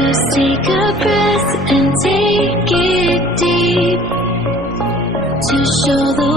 Just take a breath and take it deep to show the